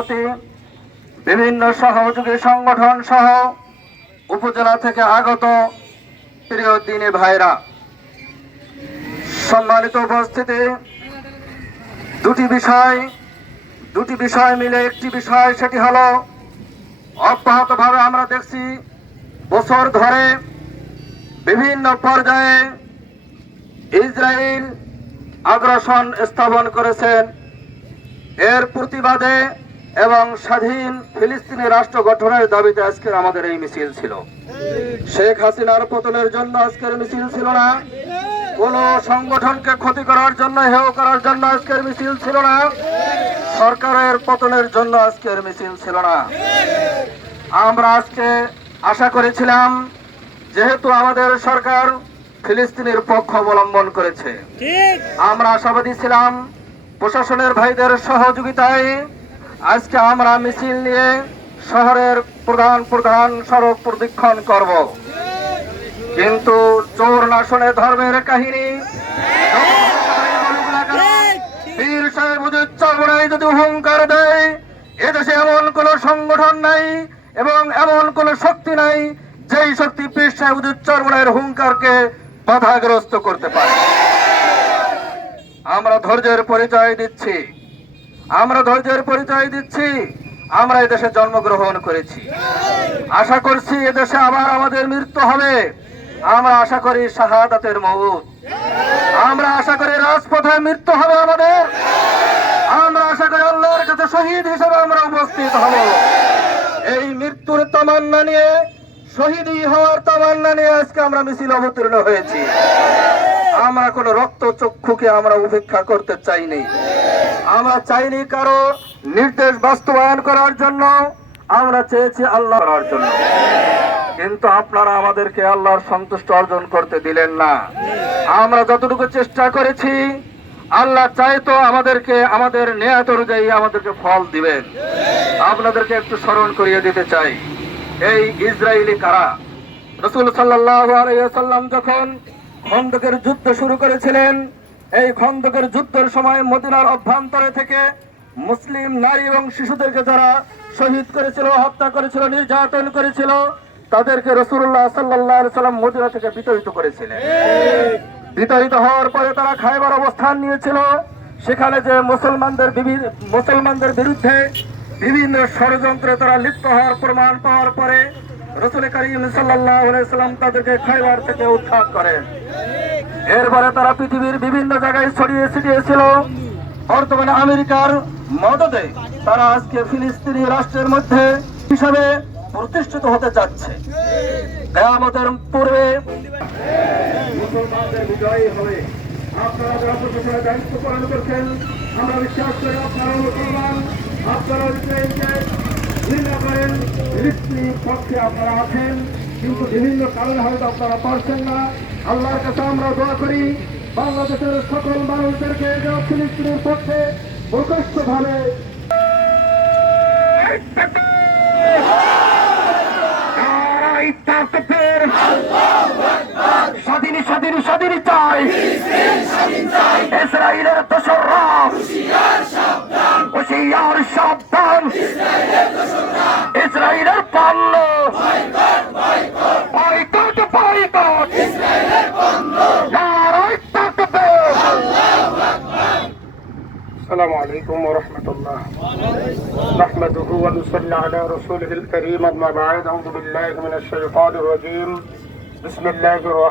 প্রতি বিভিন্ন সহযোগী সংগঠন সহ উপজেলা থেকে আগত প্রিয় দিনী ভাইরা, সম্মানিত উপস্থিতি, দুটি বিষয় দুটি বিষয় মিলে একটি বিষয়, সেটি হলো অব্যাহতভাবে আমরা দেখছি বছর ধরে বিভিন্ন পর্যায়ে ইসরায়েল আগ্রাসন স্থাপন করেছেন। এর প্রতিবাদে এবং স্বাধীন ফিলিস্তিনি রাষ্ট্র গঠনের দাবিতে আজকের আমাদের এই মিছিল ছিল। শেখ হাসিনার পতনের জন্য আজকের মিছিল ছিল না। কোন সংগঠনকে ক্ষতি করার জন্য হেয় করার জন্য আজকের মিছিল ছিল না। সরকারের পতনের জন্য আজকের মিছিল ছিল না। আমরা আজকে আশা করেছিলাম যেহেতু আমাদের সরকার ফিলিস্তিনের পক্ষ অবলম্বন করেছে। আমরা আশাবাদী ছিলাম প্রশাসনের ভাইদের সহযোগিতায় আজকে আমরা মিছিল নিয়ে শহরের প্রধান প্রধান সড়ক প্রদক্ষিণ করব। কিন্তু চোর না নাশনে ধর্মের কাহিনী? উচ্চারণায় যদি অহংকার দেয়, এদেশে এমন কোন সংগঠন নাই এবং এমন কোন শক্তি নাই যেই শক্তি পীর সাহেব উচ্চারণের হুঙ্কারকে বাধাগ্রস্ত করতে পারে। আমরা ধৈর্যের পরিচয় দিচ্ছি। আমরা ধৈর্যের পরিচয় দিচ্ছি, আমরা এদেশে জন্মগ্রহণ করেছি। আশা করছি এদেশে আবার আমাদের মৃত্যু হবে। আমরা আশা করি শাহাদাতের মৌত আমরা আশা করি রাজপথে মৃত্যু হবে আমাদের। আমরা আশা করি আল্লাহর কাছে শহীদ হিসেবে আমরা উপস্থিত হব। এই মৃত্যুর তামান্না নিয়ে শহীদই হওয়ার তামান্না নিয়ে আজকে আমরা মিছিল অবতীর্ণ হয়েছি। আমরা কোন রক্ত চক্ষুকে আমরা উপেক্ষা করতে চাইনি। আমরা চাইনি কারও নির্দেশ বাস্তবায়ন করার জন্য। আমরা চেয়েছি আল্লাহ করার জন্য। কিন্তু আপনারা আমাদেরকে আল্লাহর সন্তুষ্ট অর্জন করতে দিলেন না। আমরা যতটুকু চেষ্টা করেছি, আল্লাহ চাইতো আমাদেরকে, আমাদের নেয়াত অনুযায়ী আমাদেরকে ফল দিবেন। আপনাদেরকে একটু স্মরণ করিয়ে দিতে চাই। এই ইসরায়েলি কারা? রসুল সাল্লাম যখন খন্দকের যুদ্ধ শুরু করেছিলেন এই খন্দকের যুদ্ধের সময় মদিনার অভ্যন্তরে থেকে মুসলিম নারী এবং শিশুদেরকে যারা শহীদ করেছিল, হত্যা করেছিল, নির্যাতন করেছিল, তাদেরকে রসুল্লাহ সাল্লাহ সাল্লাম মদিনা থেকে বিতাড়িত করেছিলেন। বিতাড়িত হওয়ার পরে তারা খাইবার অবস্থান নিয়েছিল। সেখানে যে মুসলমানদের মুসলমানদের বিরুদ্ধে বিভিন্ন ষড়যন্ত্রে তারা লিপ্ত হওয়ার প্রমাণ পাওয়ার পরে রসুল করিম সাল্লাম তাদেরকে খাইবার থেকে উদ্ধার করেন। এরপরে তারা পৃথিবীর বিভিন্ন জায়গায় ছড়িয়ে ছিটিয়েছিল বর্তমানে আমেরিকার মদদে তারা আজকে ফিলিস্তিনি রাষ্ট্রের মধ্যে হিসাবে প্রতিষ্ঠিত হতে যাচ্ছে। পূর্বে মুসলমানদের হবে। আপনারা যারা দায়িত্ব পালন করছেন, আমরা বিশ্বাস করি আপনারা মুসলমান, আপনারা পক্ষে আপনারা আছেন। কিন্তু বিভিন্ন কারণে হয়তো আপনারা পারছেন না। আল্লাহর কাছে আমরা দোয়া করি, বাংলাদেশের সকল মানুষদেরকে ফিলিস্তিনের পক্ষে প্রকাশ্যভাবে স্বাধীন স্বাধীন স্বাধীন চাই। ইসরায়েলের দোসররা। হুশিয়ার সাবধান। السلام عليكم ورحمة الله. نحمده ونصلي على رسوله الكريم أما بعد أعوذ بالله من الشيطان الرجيم. بسم الله الرحمن